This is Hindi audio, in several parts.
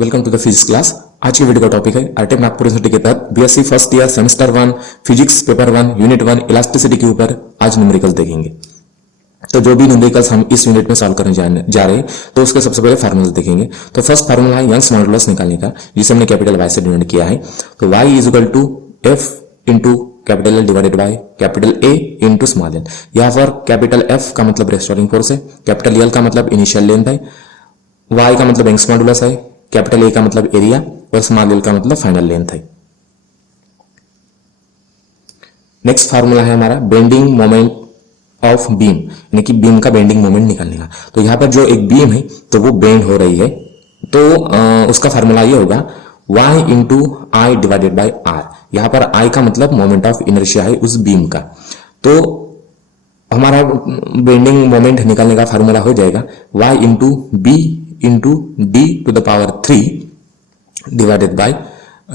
Welcome to the physics class. आज की वीडियो का टॉपिक है आरटेक नागपुर यूनिवर्सिटी के तहत BSc first year semester 1 physics paper 1 unit 1 elasticity के ऊपर आज न्यूमेरिकल देखेंगे। तो जो भी न्यूमेरिकल्स हम इस यूनिट में सॉल्व करने जा रहे हैं तो उसके सबसे पहले फार्मूला देखेंगे। तो फर्स्ट फार्मूला है यंग्स मॉडुलस निकालने का, जिसे हमने कैपिटल वाई से डिनोट किया है। तो y is equal to f into capital L divided by capital A into small l. यहाँ पर कैपिटल एफ का मतलब रेस्टोरिंग फोर्स है, कैपिटल एल का मतलब इनिशियल लेंथ है, y का मतलब यंग्स मॉडुलस है, कैपिटल ए का मतलब एरिया और स्मॉल एल का मतलब फाइनल लेंथ है। नेक्स्ट फार्मूला है हमारा बेंडिंग मोमेंट ऑफ बीम, यानी कि बीम का बेंडिंग मोमेंट निकालने का। तो यहां पर जो एक बीम है तो वो बेंड हो रही है, तो उसका फार्मूला ये होगा y into I divided by R. यहां पर I का मतलब मोमेंट ऑफ इनर्शिया है उस बीम का। तो हमारा बेंडिंग मोमेंट निकालने का फार्मूला हो जाएगा y into B into d to the power 3 divided by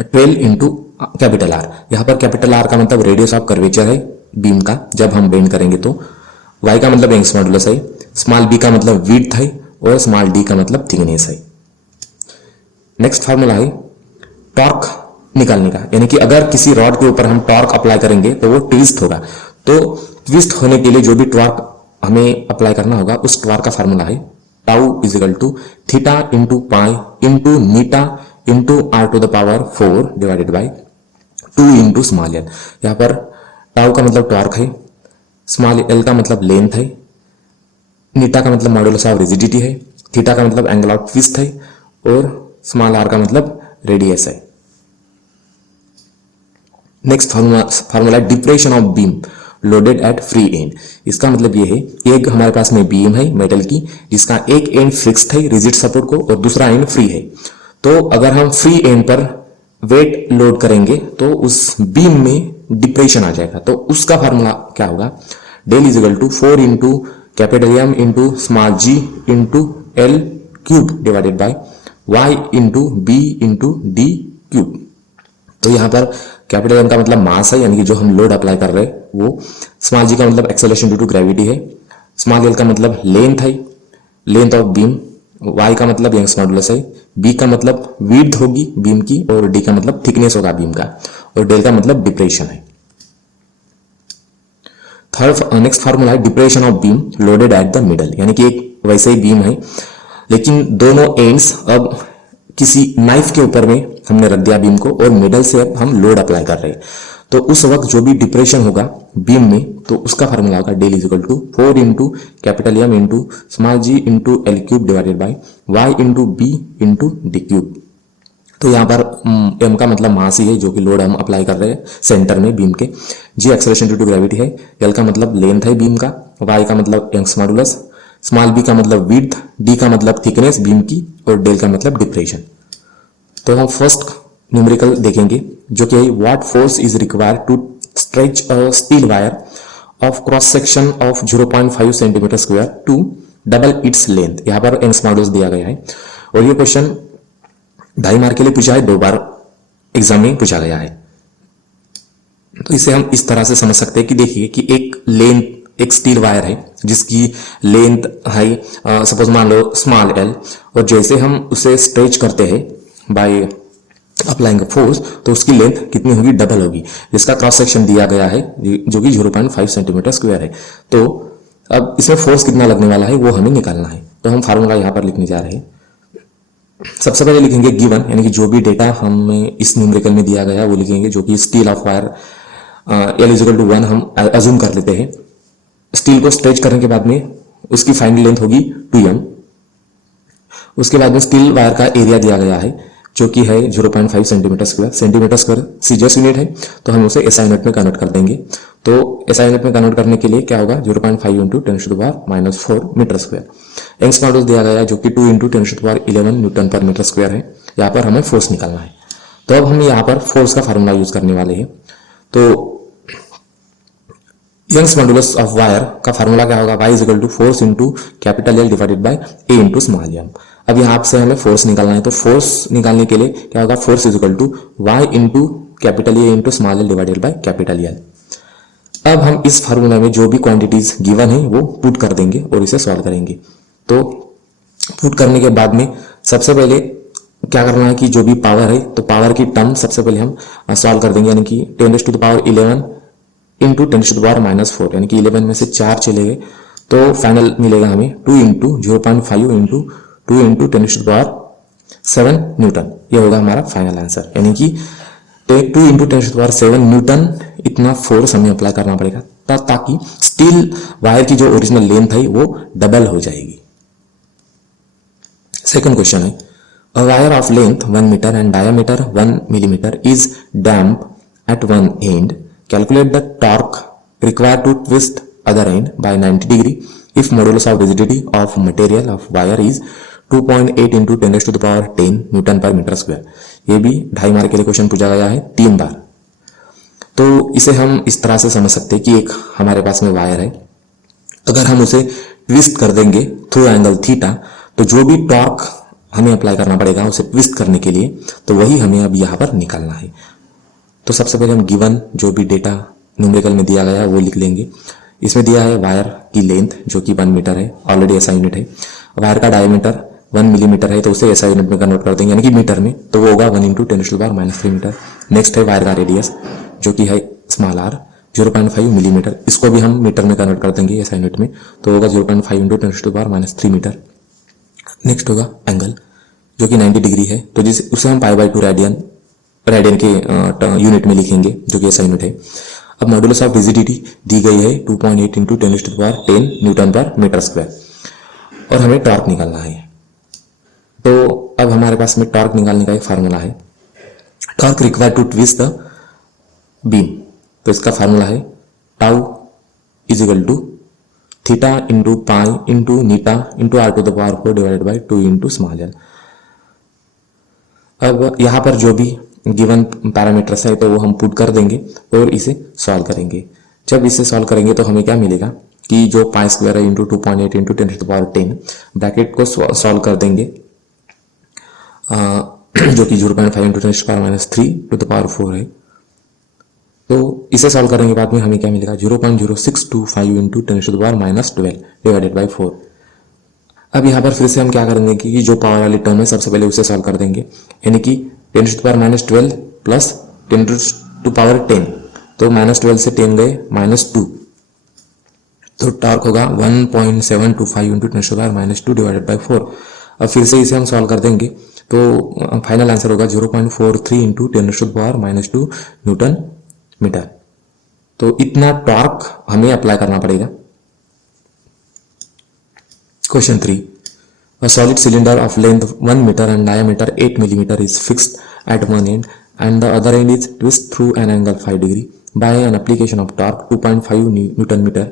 12 into capital R. यहां पर कैपिटल आर का मतलब रेडियस ऑफ कर्वेचर है बीम का जब हम बेंड करेंगे। तो y का मतलब यंग्स मॉडुलस है, स्मॉल b का मतलब विड्थ है और स्मॉल d का मतलब थिकनेस है। नेक्स्ट फार्मूला है टॉर्क निकालने का, यानी कि अगर किसी रॉड के ऊपर हम टॉर्क अप्लाई करेंगे तो वो ट्विस्ट होगा। तो ट्विस्ट होने के लिए जो भी टॉर्क हमें अप्लाई करना होगा उस टॉर्क का फार्मूला है tau is equal to theta into pi into eta into r to the power 4 divided by 2 into small l. यहाँ पर टाउ का मतलब टॉर्क है, स्मॉल एल का मतलब लेंथ है, नीटा का मतलब मॉडुलस ऑफ रिजिडिटी है, थीटा का मतलब एंगल ऑफ ट्विस्ट है और स्मॉल आर का मतलब रेडियस है। Next formula depression of beam loaded at free end. इसका मतलब ये है एक हमारे पास में बीम है मेटल की जिसका एक एंड फिक्स्ड है रिजिड सपोर्ट को और दूसरा एंड फ्री है। तो अगर हम फ्री एंड पर वेट लोड करेंगे तो उस बीम में डिप्रेशन आ जाएगा। तो उसका फार्मूला क्या होगा del is equal to 4 into capital M into small g into L cube divided by Y into B into D cube. तो यहाँ पर कैपिटल एम का मतलब मास है, यानी कि जो हम लोड अप्लाई कर रहे हैं वो, स्मॉल जी का मतलब एक्सेलरेशन ड्यू टू ग्रेविटी है, स्मॉल एल का मतलब लेंथ है, लेंथ ऑफ बीम, y का मतलब यंग्स मॉडुलस है, b का मतलब विड्थ होगी बीम की और d का मतलब थिकनेस होगा बीम का और डेल का मतलब डिप्रेशन है। थर्ड नेक्स्ट फार्मूला है depression of beam loaded at the middle, यानी कि एक वैसे ही बीम है लेकिन दोनों एंड्स अब किसी नाइफ के ऊपर में हमने रख दिया बीम को और मिडल से अब हम लोड अप्लाई कर रहे हैं। तो उस वक्त जो भी डिप्रेशन होगा बीम में तो उसका फार्मूला होगा del is equal to 4 into capital M into small g into L cube divided by Y into B into D cube. तो यहाँ पर एम का मतलब मास ही है जो कि लोड हम अप्लाई कर रहे हैं सेंटर में बीम के, जी एक्सेलरेशन ड्यू टू ग्रेविटी है, एल का मतलब लेंथ है बीम का, वाई का मतलब यंग्स मॉडुलस, स्मॉल बी का मतलब विड्थ, डी का मतलब थिकनेस बीम की और डेल का मतलब डिप्रेशन। तो हम फर्स्ट न्यूमेरिकल देखेंगे जो कि what force is required to stretch a steel wire of cross section of 0.5 centimetre square to double its length. यहाँ पर यंग्स मॉडुलस दिया गया है और ये क्वेश्चन 2.5 मार्क के लिए पूछा है, 2 बार एग्जाम में पूछा गया है। तो इसे हम इस तरह से समझ सकते हैं कि देखिए कि एक स्टील वायर है जिसकी लेंथ है सपोज मान लो स्मॉल एल, और जैसे हम उसे स्ट्रेच करते हैं बाय अप्लाइंग फोर्स तो उसकी लेंथ कितनी होगी, डबल होगी, जिसका क्रॉस सेक्शन दिया गया है जो कि 0.5 सेंटीमीटर स्क्वायर है। तो अब इसमें फोर्स कितना लगने वाला है वो हमें निकालना है। तो हम फार्मूला यहाँ पर लिखने जा रहे हैं। सबसे पहले लिखेंगे गिवन, यानी कि जो भी डेटा हमें इस न्यूमेरिकल में दिया गया वो लिखेंगे, जो कि steel of wire L is equal to 1 हम अज्यूम कर लेते हैं। स्टील को स्ट्रेच करने के बाद में उसकी फाइनल लेंथ होगी 2m। उसके बाद में स्टील वायर का एरिया दिया गया है जो कि है 0.5 centimetre square. Centimetre square CGS unit है तो हम उसे एसआई यूनिट में कन्वर्ट कर देंगे। तो एसआई यूनिट में कन्वर्ट करने के लिए क्या होगा 0.5 into 10⁻⁻⁴ metre square. Young's modulus दिया गया है जो कि 2 into 10⁻11 newton per metre square है। यहाँ पर हमें फोर्स निकालना है। तो अब हम यहाँ पर फोर्स का फार्मूला यूज करने वाले हैं। तो यंग्स मॉडुलस ऑफ वायर का फार्मूला क्या होगा, y is equal to force into capital L divided by A into small M. अब यहाँ से हमें फोर्स निकालना है, तो फोर्स निकालने के लिए क्या होगा, force is equal to y into capital A into small L divided by capital L. अब हम इस फार्मूला में जो भी क्वांटिटीज गिवन है वो पुट कर देंगे और इसे सॉल्व करेंगे। तो पुट करने के बाद में सबसे पहले क्या करना है कि जो भी पावर है तो पावर की टर्म सबसे पहले हम सॉल्व कर देंगे, यानी कि 10⁻11 इंटू 10⁻⁻4, यानी कि 11 में से 4 चले गए तो फाइनल मिलेगा हमें 2 इंटू 0.5 इंटू 2 इंटू 10⁻7 न्यूटन। ये होगा हमारा फाइनल आंसर, यानी कि 2 इंटू 10⁻7 न्यूटन इतना फोर्स हमें अप्लाई करना पड़ेगा ताकि स्टील वायर की जो ओरिजिनल लेंथ है वो डबल हो जाएगी। सेकंड क्वेश्चन है, a wire of length 1 meter and diameter 1 millimeter is damped at one end. Calculate the torque required to twist other end by 90 degree if modulus of rigidity of material of wire is 2.8 into 10⁻10 newton per metre square. ये भी 2.5 मार्क के लिए क्वेश्चन पूछा गया है 3 बार। तो इसे हम इस तरह से समझ सकते हैं कि एक हमारे पास में वायर है, अगर हम उसे ट्विस्ट कर देंगे थ्रू एंगल थीटा तो जो भी टॉर्क हमें अप्लाई करना पड़ेगा उसे ट्विस्ट करने के लिए, तो वही हमें अब यहाँ पर निकालना है। तो सबसे पहले हम गिवन जो भी डेटा न्यूमेरिकल में दिया गया है वो लिख लेंगे। इसमें दिया है वायर की लेंथ जो कि 1 मीटर है, ऑलरेडी ऐसा यूनिट है। वायर का डायमीटर 1 मिलीमीटर है तो उसे ऐसा यूनिट में कन्वर्ट कर देंगे, यानी कि मीटर में, तो वो होगा 1 इंटू 10⁻³ मीटर। नेक्स्ट है वायर का रेडियस जो कि है स्मॉल आर 0.5 मिलीमीटर, इसको भी हम मीटर में कन्वर्ट कर देंगे ऐसा यूनिट में, तो होगा 0.5 इंटू 10⁻³ मीटर। नेक्स्ट होगा एंगल जो कि 90 डिग्री है, तो जिसे उसे हम π/2 रेडियन के यूनिट में लिखेंगे जो कि ऐसा यूनिट है। अब मॉडुलस ऑफ रिजिडिटी दी गई है 2.8 into 10⁻10 newton per metre square और हमें टॉर्क निकालना है। तो अब हमारे पास में टॉर्क निकालने का एक फार्मूला है, torque required to twist the beam. तो इसका फार्मूला है tau is equal to theta into pi into eta into r⁴ divided by 2 into small L. अब यहाँ पर जो भी गिवन पैरामीटर्स है तो वो हम पुट कर देंगे और इसे सॉल्व करेंगे। जब इसे सॉल्व करेंगे तो हमें क्या मिलेगा कि जो पाई स्क्वायर है इंटू 2.8 इंटू 10⁻10 ब्रैकेट को सॉल्व कर देंगे जो कि 0.5 इंटू 10⁻³ है। तो इसे सॉल्व करने के बाद में हमें क्या मिलेगा 0.0625 इंटू 10⁻12 डिवाइडेड बाई 4। अब यहाँ पर फिर से हम क्या करेंगे कि जो पावर वाली टर्म है सबसे पहले उसे सॉल्व कर देंगे, यानी कि 10⁻12 प्लस 10⁻10, तो -12 से 10 गए -2, तो टॉर्क होगा 1.725 इंटू 10⁻² डिवाइडेड बाई 4। अब फिर से इसे हम सॉल्व कर देंगे तो फाइनल आंसर होगा 0.43 इंटू 10⁻² न्यूटन मीटर। तो इतना टॉर्क हमें अप्लाई करना पड़ेगा। Question 3. A solid cylinder of length 1 meter and diameter 8 millimeter is fixed at one end and the other end is twisted through an angle 5 degree by an application of torque 2.5 Newton meter.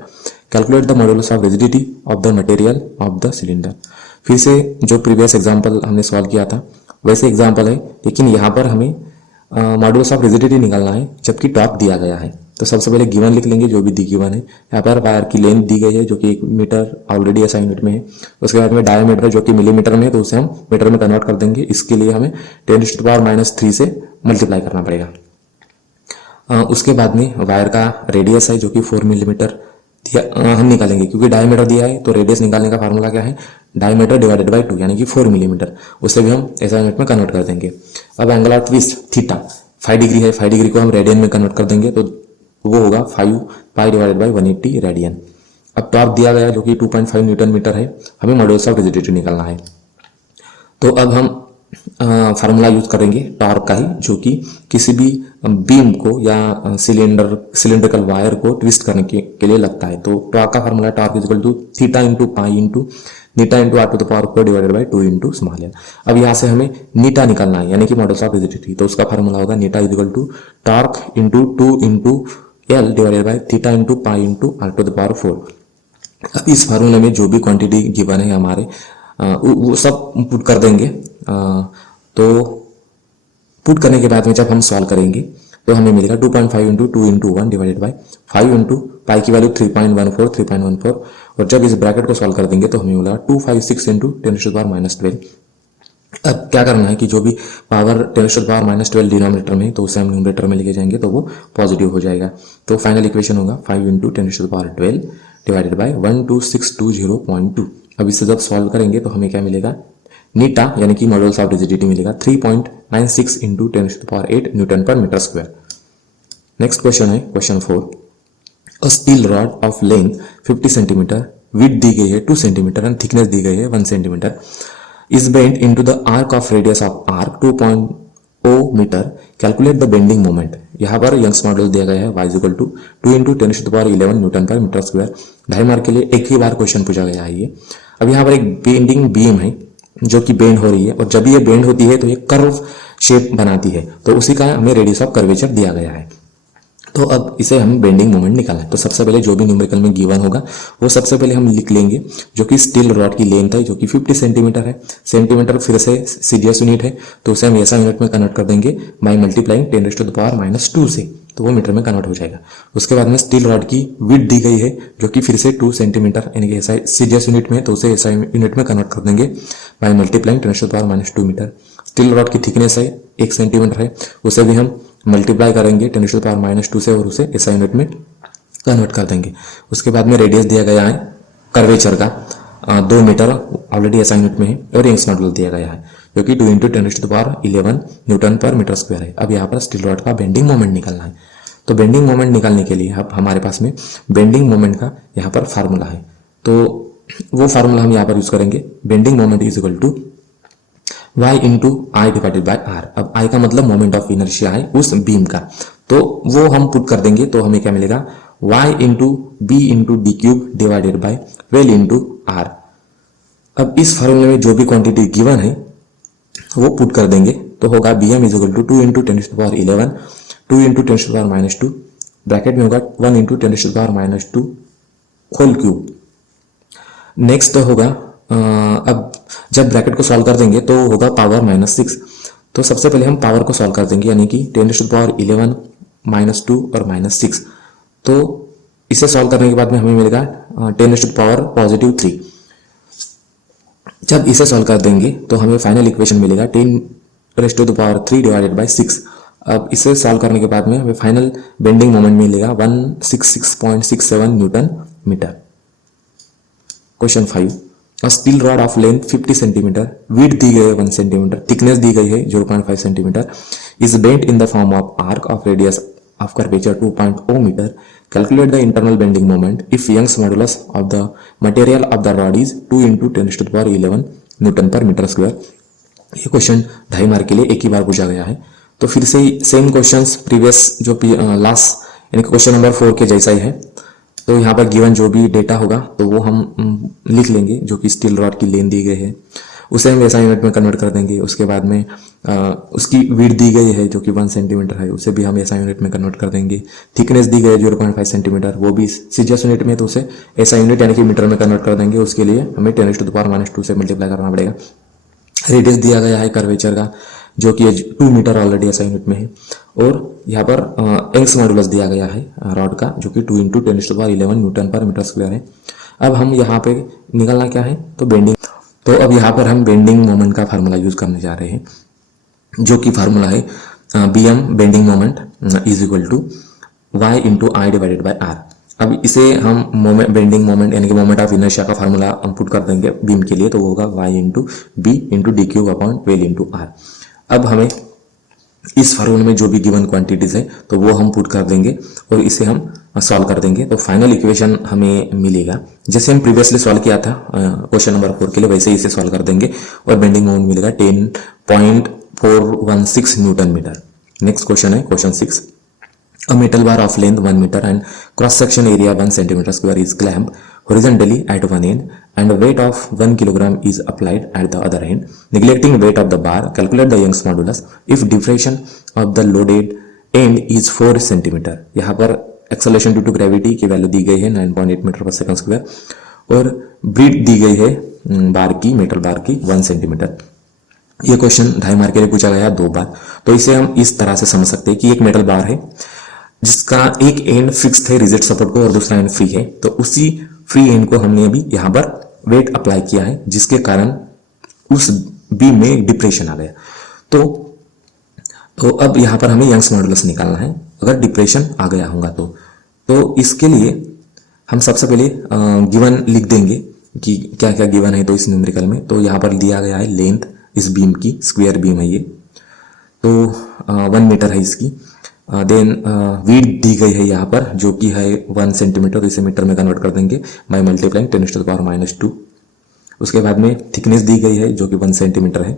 Calculate the modulus of rigidity of the material of the cylinder. फिर से जो प्रीवियस एग्जांपल हमने सॉल्व किया था वैसे एग्जांपल है, लेकिन यहाँ पर हमें मॉडुलस ऑफ रिजिडिटी निकालना है जबकि टॉर्क दिया गया है। तो सबसे पहले गिवन लिख लेंगे जो भी दी गिवन है। यहाँ पर वायर की लेंथ दी गई है जो कि 1 मीटर ऑलरेडी ऐसा यूनिट में है। उसके बाद में डायमीटर जो कि मिलीमीटर में है तो उसे हम मीटर में कन्वर्ट कर देंगे। इसके लिए हमें 10⁻³ से मल्टीप्लाई करना पड़ेगा। उसके बाद में वायर का रेडियस है जो कि 4 मिलीमीटर हम निकालेंगे, क्योंकि डायमीटर दिया है तो रेडियस निकालने का फार्मूला क्या है डायमीटर डिवाइडेड बाई 2 यानी कि 4 मिलीमीटर, उसे भी हम ऐसा यूनिट में कन्वर्ट कर देंगे। अब angle of twist theta 5 degree है, 5 डिग्री को हम रेडियन में कन्वर्ट कर देंगे तो वो होगा 5 पाई डिवाइडेड बाई 180 रेडियन। अब टॉर्क दिया गया जो कि 2.5 न्यूटन मीटर है, हमें मॉडुलस ऑफ रिजिडिटी निकालना है। तो अब हम फार्मूला यूज करेंगे टॉर्क का ही, जो कि किसी भी बीम को या सिलेंड्रिकल वायर को ट्विस्ट करने के लिए लगता है। तो टॉर्क का formula torque is equal to theta into pi into eta into r⁴ divided by 2 into small L. अब यहाँ से हमें नीटा निकालना है यानी कि मॉडुलस ऑफ रिजिडिटी, तो उसका फार्मूला होगा नीटा is equal to torque into 2 into l divided by theta into pi into r⁴। अब इस फार्मूले में जो भी क्वांटिटी गिवन है हमारे वो सब पुट कर देंगे। तो पुट करने के बाद में जब हम सॉल्व करेंगे तो हमें मिलेगा 2.5 into 2 into 1 divided by 5 into pi की वैल्यू 3.14 और जब इस ब्रैकेट को सॉल्व कर देंगे तो हमें मिलेगा 256 इंटू 10⁻12। अब क्या करना है कि जो भी पावर 10⁻12 डिनोमिनेटर में तो उसे हम न्यूमरेटर में लेके जाएंगे तो वो पॉजिटिव हो जाएगा। तो फाइनल इक्वेशन होगा 5 इंटू 10⁻12 डिवाइडेड बाई 12620.2। अब इसे जब सॉल्व करेंगे तो हमें क्या मिलेगा नीटा यानी कि मॉड्यूलस ऑफ रिजिडिटी मिलेगा 3.96 into 10⁸ newton per metre square. Next question है question 4। A steel rod of length 50 centimetre, width दी गई है 2 सेंटीमीटर एंड थिकनेस दी गई है 1 centimetre, is bent into the arc of radius of arc 2.0 metre, calculate the bending moment. यहाँ पर यंग्स मॉडल दिया गया है y equal to 2 into 10⁻11 newton per metre square. 2.5 mark के लिए एक ही बार क्वेश्चन पूछा गया है ये। अब यहाँ पर एक बेंडिंग बीम है जो कि बेंड हो रही है, और जब ये बेंड होती है तो ये कर्व शेप बनाती है, तो उसी का हमें रेडियस ऑफ कर्वेचर दिया गया है। तो अब इसे हम बेंडिंग मोमेंट निकालना है। तो सबसे पहले जो भी न्यूमेरिकल में गिवन होगा वो सबसे पहले हम लिख लेंगे, जो कि स्टील रॉड की लेंथ है जो कि 50 सेंटीमीटर है। सेंटीमीटर फिर से सीजीएस यूनिट है, तो उसे हम ऐसा यूनिट में कन्वर्ट कर देंगे बाय मल्टीप्लाइंग 10⁻⁻2 से, तो वो मीटर में कन्वर्ट हो जाएगा। उसके बाद में स्टील रॉड की विड्थ दी गई है जो कि फिर से 2 सेंटीमीटर यानी कि ऐसा सीजीएस यूनिट में, तो उसे ऐसा यूनिट में कन्वर्ट कर देंगे by multiplying 10⁻⁻2 metre. Steel rod की थिकनेस है 1 सेंटीमीटर है, उसे भी हम मल्टीप्लाई करेंगे 10⁻⁻2 से और उसे ऐसा यूनिट में कन्वर्ट कर देंगे। उसके बाद में रेडियस दिया गया है कर्वेचर का 2 मीटर ऑलरेडी ऐसा यूनिट में है, और यंग्स मॉडल दिया गया है जो कि 2 into 10⁻11 newton per metre square है। अब यहाँ पर स्टील रॉड का बेंडिंग मोमेंट निकालना है। तो बेंडिंग मोमेंट निकालने के लिए अब हमारे पास में बेंडिंग मोमेंट का यहाँ पर फार्मूला है, तो वो फार्मूला हम यहाँ पर यूज करेंगे। Bending moment is equal to y into I divided by R. अब I का मतलब मोमेंट ऑफ इनर्शिया है उस बीम का, तो वो हम पुट कर देंगे, तो हमें क्या मिलेगा y into B into D cube divided by 12 into R. अब इस फॉर्मूले में जो भी क्वांटिटी गिवन है वो पुट कर देंगे, तो होगा bm is equal to 2 into 10⁻11 2 into 10⁻⁻2 bracket में होगा 1 इंटू 10⁻⁻2 होल क्यूब। नेक्स्ट होगा अब जब ब्रैकेट को सॉल्व कर देंगे तो होगा पावर -6। तो सबसे पहले हम पावर को सॉल्व कर देंगे, यानी कि 10⁻11 -2 और -6। तो इसे सॉल्व करने के बाद में हमें मिलेगा 10⁻3। जब इसे सॉल्व कर देंगे तो हमें फाइनल इक्वेशन मिलेगा 10⁻3 डिवाइडेड बाय 6। अब इसे सॉल्व करने के बाद में हमें फाइनल बेंडिंग मोमेंट मिलेगा 166.67 newton metre. Question 5। Steel rod of length 50 centimetre, width दी गई है 1 सेंटीमीटर, थिकनेस दी गई है 0.5 centimetre, is bent in the form of arc of radius of curvature 2.0 metre, calculate the internal bending moment if Young's modulus of the material of the rod is 2 into 10⁻11 newton per metre square. ये क्वेश्चन 2.5 मार्क के लिए एक ही बार पूछा गया है। तो फिर से सेम क्वेश्चंस प्रीवियस जो लास्ट यानी क्वेश्चन नंबर 4 के जैसा ही है। तो यहाँ पर गिवन जो भी डेटा होगा तो वो हम लिख लेंगे, जो कि स्टील रॉड की लेंथ दी गई है उसे हम ऐसा यूनिट में कन्वर्ट कर देंगे। उसके बाद में उसकी विड्थ दी गई है जो कि 1 सेंटीमीटर है, उसे भी हम ऐसा यूनिट में कन्वर्ट कर देंगे। थिकनेस दी गई है 0.5 सेंटीमीटर, वो भी सीजीएस यूनिट में, तो उसे ऐसा यूनिट यानी कि मीटर में कन्वर्ट कर देंगे। उसके लिए हमें 10⁻⁻2 से मल्टीप्लाई करना पड़ेगा। रेडियस दिया गया है कर्वेचर का जो कि 2 मीटर ऑलरेडी ऐसा यूनिट में है, और यहाँ पर यंग्स मॉडुलस दिया गया है रॉड का जो कि 2 into 10⁻11 newton per metre square है। अब हम यहाँ पे निकलना क्या है, तो बेंडिंग। तो अब यहाँ पर हम बेंडिंग मोमेंट का फार्मूला यूज करने जा रहे हैं, जो कि फार्मूला है bm bending moment is equal to y into I divided by R. अब इसे हम बेंडिंग मोमेंट यानी कि मोमेंट ऑफ इनर्शिया का फार्मूला हम पुट कर देंगे बीम के लिए, तो वो होगा y into B into D cube upon 12 into R. अब हमें इस फार्मूले में जो भी गिवन क्वांटिटीज है तो वो हम पुट कर देंगे और इसे हम सॉल्व कर देंगे। तो फाइनल इक्वेशन हमें मिलेगा जैसे हम प्रीवियसली सॉल्व किया था क्वेश्चन नंबर 4 के लिए, वैसे ही इसे सॉल्व कर देंगे और बेंडिंग मोमेंट मिलेगा 10.416 न्यूटन मीटर। नेक्स्ट क्वेश्चन है question 6। A metal bar of length 1 meter and cross section area 1 centimeter square is clamped horizontally at one end and a weight of 1 kilogram is applied at the other end. Neglecting weight of the bar, calculate the Young's modulus if depression of the loaded end is 4 centimeter. यहाँ पर acceleration due to gravity की वैल्यू दी गई है 9.8 मीटर पर सेकंड स्क्वायर, और ब्रीथ दी गई है बार की, मेटल बार की 1 सेंटीमीटर। ये क्वेश्चन 2.5 मार्क के लिए पूछा गया 2 बार। तो इसे हम इस तरह से समझ सकते हैं कि एक मेटल बार है जिसका एक एंड फिक्स है रिजिड सपोर्ट को और दूसरा एंड फ्री है, तो उसी फ्री एंड को हमने अभी यहाँ पर वेट अप्लाई किया है जिसके कारण उस बीम में डिप्रेशन आ गया। तो अब यहाँ पर हमें यंग्स मॉडुलस निकालना है अगर डिप्रेशन आ गया होगा तो इसके लिए हम सबसे पहले गिवन लिख देंगे कि क्या क्या गिवन है तो इस न्यूमेरिकल में। तो यहाँ पर दिया गया है लेंथ इस बीम की, स्क्वायर बीम है ये, तो 1 मीटर है इसकी। देन विड्थ दी गई है यहाँ पर जो कि है 1 सेंटीमीटर, तो इसे मीटर में कन्वर्ट कर देंगे बाय मल्टीप्लाइंग 10⁻⁻²। उसके बाद में थिकनेस दी गई है जो कि 1 सेंटीमीटर है।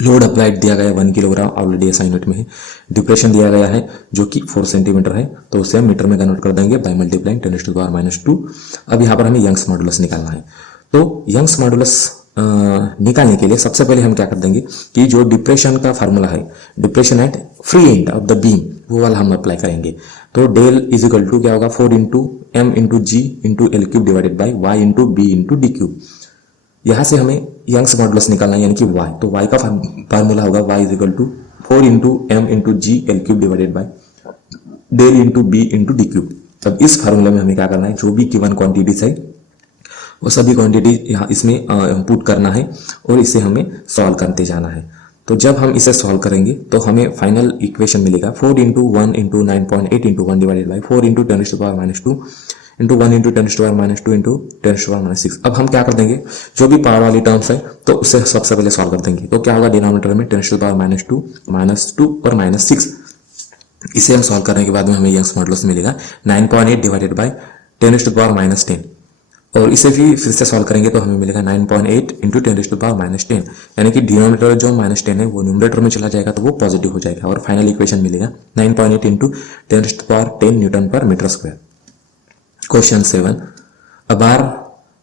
लोड अप्लाइड दिया गया है 1 किलोग्राम, ऑलरेडी असाइनमेंट में है। डिप्रेशन दिया गया है जो कि 4 सेंटीमीटर है, तो उसे हम मीटर में कन्वर्ट कर देंगे बाय मल्टीप्लाइंग 10⁻²। अब यहाँ पर हमें यंग्स मॉडुलस निकालना है। तो यंग्स मॉडुलस निकालने के लिए सबसे पहले हम क्या कर देंगे कि जो डिप्रेशन का फार्मूला है, depression at free end of the beam, वो वाला हम अप्लाई करेंगे। तो डेल इज इक्वल टू क्या होगा, 4 into M into ji into L cube divided by Y into B into D cube. यहां से हमें यंग्स मॉडुलस निकालना है यानी कि y, तो y का फार्मूला होगा y is equal to 4 into M into G L cube divided by del into B into D cube. अब इस फार्मूले में हमें क्या करना है, जो भी गिवन क्वांटिटीज है वो सभी क्वांटिटी यहाँ इसमें पुट करना है और इसे हमें सॉल्व करते जाना है। तो जब हम इसे सॉल्व करेंगे तो हमें फाइनल इक्वेशन मिलेगा 4 into 1 into 9.8 into 1 divided by 4 into 10⁻² into 1 into 10⁻² into 10⁻6। अब हम क्या कर देंगे, जो भी पावर वाली टर्म्स है तो उसे सबसे पहले सॉल्व कर देंगे। तो क्या होगा, डिनोमिनेटर में 10⁻², -2 और -6, इसे हम सॉल्व करने के बाद में हमें यंग्स मॉडुलस मिलेगा 9.8 डिवाइडेड बाई 10⁻10, और इसे भी फिर से सॉल्व करेंगे तो हमें मिलेगा 9.8 इंटू 10⁻10, यानी कि डिनोमिनेटर जो -10 है वो न्यूमरेटर में चला जाएगा तो वो पॉजिटिव हो जाएगा, और फाइनल इक्वेशन मिलेगा 9.8 into 10⁻10 newton per metre square. Question 7, a bar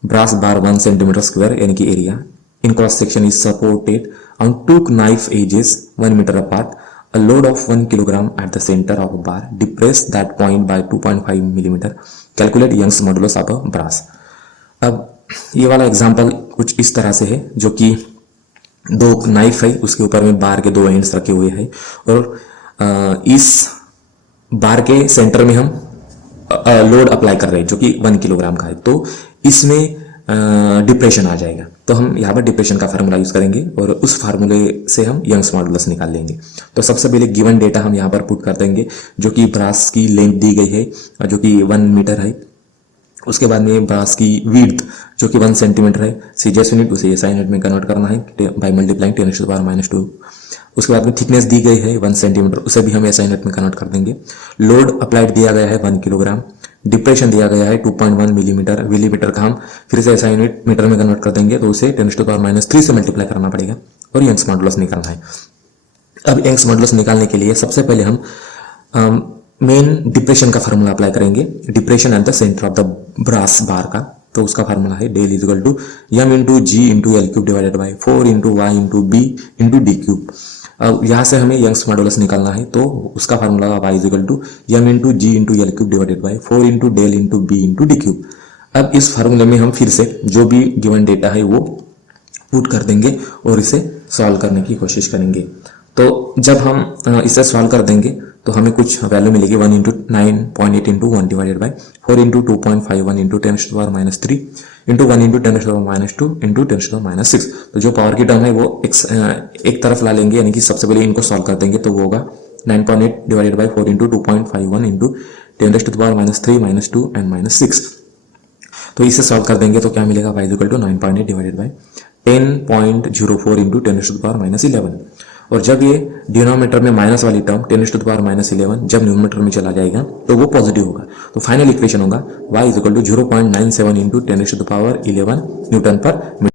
brass bar 1 centimetre square यानी कि area in cross section is supported on 2 knife edges 1 metre apart, a load of 1 kilogram at the center of a bar, depress that point by 2.5 millimeter, calculate Young's modulus of a brass। अब ये वाला एग्जांपल कुछ इस तरह से है, जो कि 2 नाइफ है, उसके ऊपर में बार के 2 एंड्स रखे हुए हैं, और इस बार के सेंटर में हम लोड अप्लाई कर रहे हैं जो कि 1 किलोग्राम का है, तो इसमें डिप्रेशन आ जाएगा। तो हम यहाँ पर डिप्रेशन का फार्मूला यूज करेंगे और उस फार्मूले से हम यंग्स मॉडुलस निकाल लेंगे। तो सबसे पहले गिवन डेटा हम यहाँ पर पुट कर देंगे, जो कि ब्रास की लेंथ दी गई है जो कि 1 मीटर है। उसके बाद में ब्रास की विड्थ जो कि 1 सेंटीमीटर है, सीजीएस यूनिट उसे एसआई यूनिट में कन्वर्ट करना है बाय मल्टीप्लाइंग 10⁻²। उसके बाद में थिकनेस दी गई है 1 सेंटीमीटर, उसे भी हम एसआई यूनिट में कन्वर्ट कर देंगे। लोड अप्लाइड दिया गया है 1 किलोग्राम, डिप्रेशन दिया गया है 2.1 मिलीमीटर का हम फिर से एसआई यूनिट मीटर में कन्वर्ट कर देंगे, तो उसे 10⁻³ से मल्टीप्लाई करना पड़ेगा और यंग्स मॉडुलस निकालना है। अब यंग्स मॉडुलस निकालने के लिए सबसे पहले हम मेन डिप्रेशन का फार्मूला अप्लाई करेंगे, depression at the centre of the brass bar का। तो उसका फार्मूला है del is equal to M into ji into L cube divided by 4 into y into B into D cube. अब यहाँ से हमें यंग्स मॉडुलस निकालना है, तो उसका formula y is equal to M into ji into L cube divided by 4 into del into B into D cube. अब इस फार्मूले में हम फिर से जो भी गिवन डेटा है वो पुट कर देंगे और इसे सॉल्व करने की कोशिश करेंगे। तो जब हम इसे सॉल्व कर देंगे तो हमें कुछ वैल्यू मिलेगी 1 into 9.8 into 1 divided by 4 into 2.51 into 10⁻³ into 1 into 10⁻² into 10⁻6। तो जो पावर की टर्म है वो एक तरफ ला लेंगे, यानी कि सबसे पहले इनको सॉल्व कर देंगे, तो वो होगा 9.8 divided by 4 into 2.51 into 10⁻³ -2 and -6। तो इसे सॉल्व कर देंगे तो क्या मिलेगा, y is equal to 9.8 divided by 10.04 into 10⁻11। और जब ये डिनोमिनेटर में माइनस वाली टर्म 10⁻11 जब न्यूमरेटर में चला जाएगा तो वो पॉजिटिव होगा। तो फाइनल इक्वेशन होगा y is equal to 0.97 into 10⁻11 newton पर